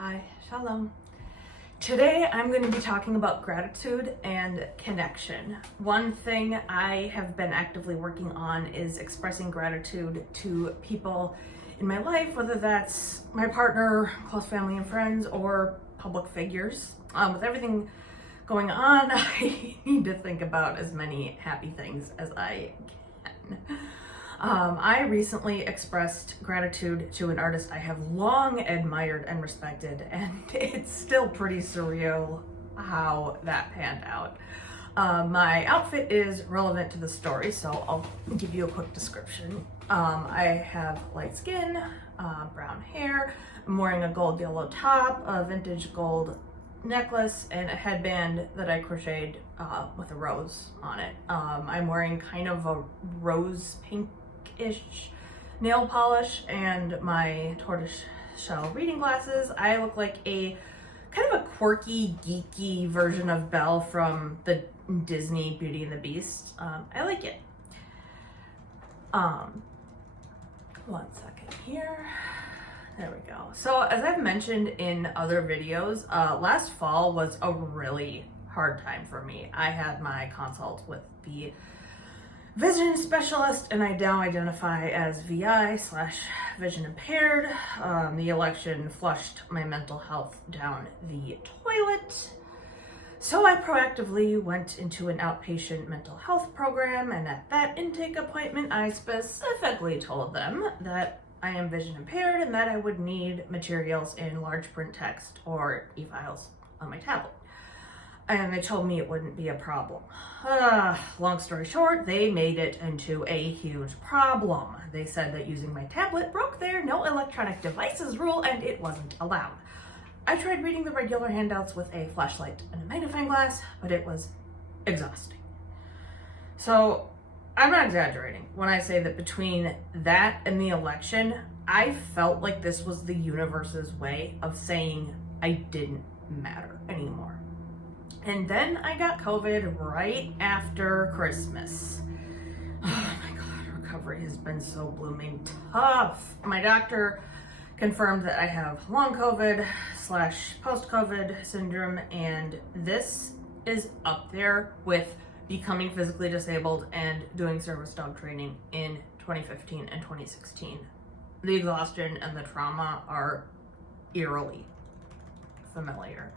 Hi, shalom. Today I'm going to be talking about gratitude and connection. One thing I have been actively working on is expressing gratitude to people in my life, whether that's my partner, close family and friends, or public figures. With everything going on, I need to think about as many happy things as I can. I recently expressed gratitude to an artist I have long admired and respected, and it's still pretty surreal how that panned out. My outfit is relevant to the story, so I'll give you a quick description. I have light skin, brown hair, I'm wearing a gold yellow top, a vintage gold necklace, and a headband that I crocheted with a rose on it. I'm wearing kind of a rose pinkish nail polish and my tortoiseshell reading glasses. I look like a kind of a quirky, geeky version of Belle from the Disney Beauty and the Beast. I like it. One second here. There we go. So as I've mentioned in other videos, last fall was a really hard time for me. I had my consult with the vision specialist, and I now identify as VI/vision impaired. The election flushed my mental health down the toilet. So I proactively went into an outpatient mental health program, and at that intake appointment, I specifically told them that I am vision impaired and that I would need materials in large print text or e-files on my tablet. And they told me it wouldn't be a problem. Long story short, they made it into a huge problem. They said that using my tablet broke their no electronic devices rule and it wasn't allowed. I tried reading the regular handouts with a flashlight and a magnifying glass, but it was exhausting. So I'm not exaggerating when I say that between that and the election, I felt like this was the universe's way of saying I didn't matter anymore. And then I got COVID right after Christmas. Oh my God, recovery has been so blooming tough. My doctor confirmed that I have long COVID / post-COVID syndrome, and this is up there with becoming physically disabled and doing service dog training in 2015 and 2016. The exhaustion and the trauma are eerily familiar.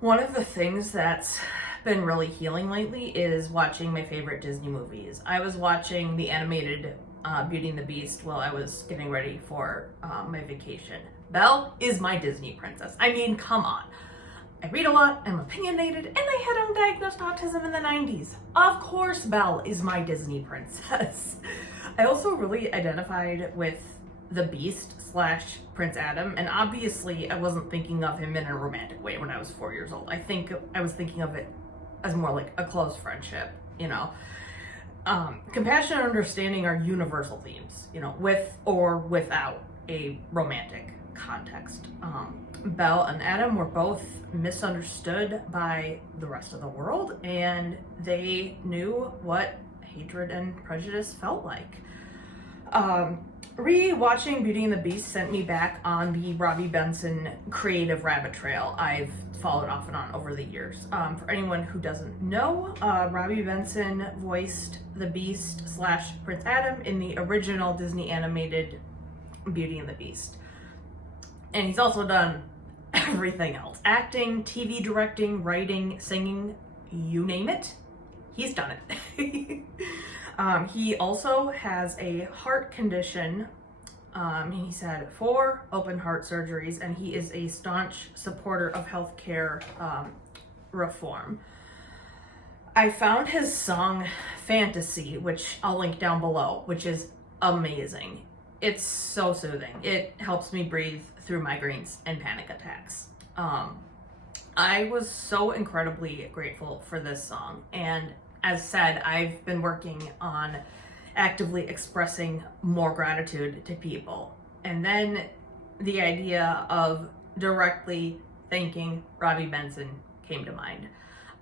One of the things that's been really healing lately is watching my favorite Disney movies. I was watching the animated Beauty and the Beast while I was getting ready for my vacation. Belle is my Disney princess. I mean, come on. I read a lot, I'm opinionated, and I had undiagnosed autism in the 90s. Of course Belle is my Disney princess. I also really identified with the Beast / Prince Adam, and obviously I wasn't thinking of him in a romantic way when I was 4 years old. I think I was thinking of it as more like a close friendship, you know. Compassion and understanding are universal themes, you know, with or without a romantic context. Belle and Adam were both misunderstood by the rest of the world, and they knew what hatred and prejudice felt like. Re-watching Beauty and the Beast sent me back on the Robby Benson creative rabbit trail I've followed off and on over the years. For anyone who doesn't know, Robby Benson voiced the Beast / Prince Adam in the original Disney animated Beauty and the Beast. And he's also done everything else. Acting, TV directing, writing, singing, you name it, he's done it. He also has a heart condition. He's had 4 open heart surgeries, and he is a staunch supporter of healthcare reform. I found his song Fantasy, which I'll link down below, which is amazing. It's so soothing. It helps me breathe through migraines and panic attacks. I was so incredibly grateful for this song, and as said, I've been working on actively expressing more gratitude to people. And then the idea of directly thanking Robby Benson came to mind.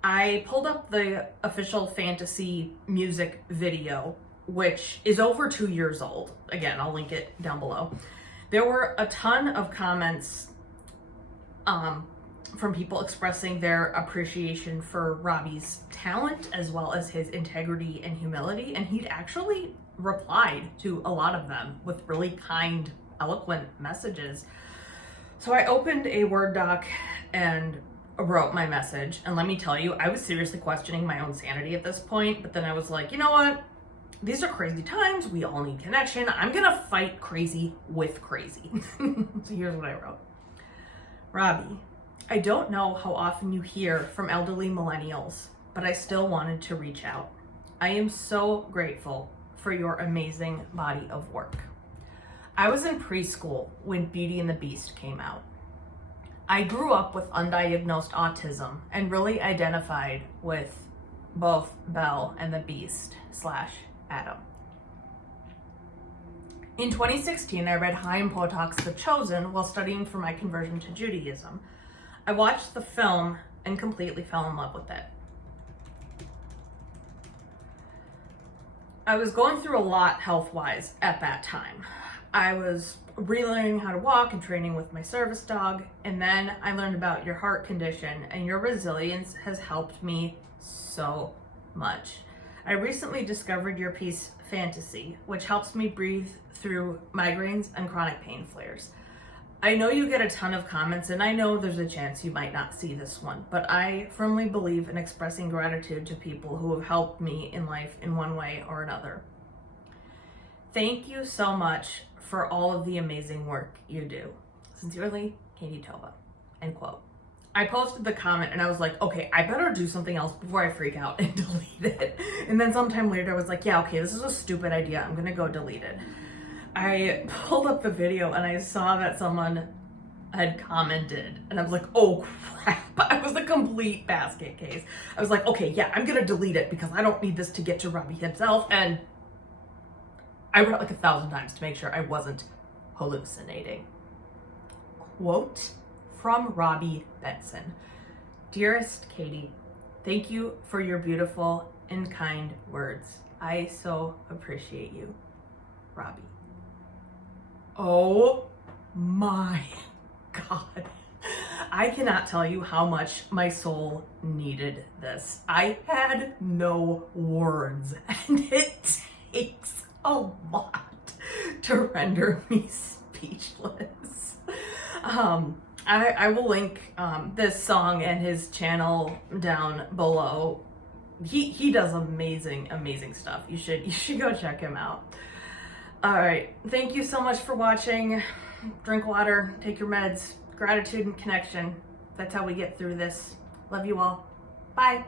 I pulled up the official Fantasy music video, which is over 2 years old. Again, I'll link it down below. There were a ton of comments from people expressing their appreciation for Robby's talent as well as his integrity and humility. And he'd actually replied to a lot of them with really kind, eloquent messages. So I opened a Word doc and wrote my message. And let me tell you, I was seriously questioning my own sanity at this point. But then I was like, you know what? These are crazy times. We all need connection. I'm going to fight crazy with crazy. So here's what I wrote. Robby, I don't know how often you hear from elderly millennials, but I still wanted to reach out. I am so grateful for your amazing body of work. I was in preschool when Beauty and the Beast came out. I grew up with undiagnosed autism and really identified with both Belle and the Beast / Adam. In 2016, I read Chaim Potok's The Chosen while studying for my conversion to Judaism. I watched the film and completely fell in love with it. I was going through a lot health-wise at that time. I was relearning how to walk and training with my service dog, and then I learned about your heart condition, and your resilience has helped me so much. I recently discovered your piece, Fantasy, which helps me breathe through migraines and chronic pain flares. I know you get a ton of comments, and I know there's a chance you might not see this one, but I firmly believe in expressing gratitude to people who have helped me in life in one way or another. Thank you so much for all of the amazing work you do. Sincerely, Kati Tovah. End quote. I posted the comment and I was like, okay, I better do something else before I freak out and delete it. And then sometime later I was like, yeah, okay, this is a stupid idea. I'm gonna go delete it. I pulled up the video and I saw that someone had commented and I was like, oh crap. I was a complete basket case. I was like, okay, yeah, I'm gonna delete it because I don't need this to get to Robby himself. And I wrote like 1,000 times to make sure I wasn't hallucinating. Quote from Robby Benson. Dearest Kati, thank you for your beautiful and kind words. I so appreciate you. Robby. Oh my God. I cannot tell you how much my soul needed this. I had no words, and it takes a lot to render me speechless. I will link this song and his channel down below. He does amazing stuff. You should go check him out. All right, thank you so much for watching. Drink water, take your meds, gratitude and connection. That's how we get through this. Love you all. Bye.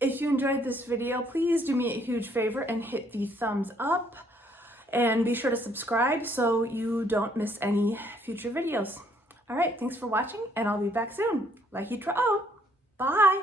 If you enjoyed this video, please do me a huge favor and hit the thumbs up. And be sure to subscribe so you don't miss any future videos. All right, thanks for watching, and I'll be back soon. Bye.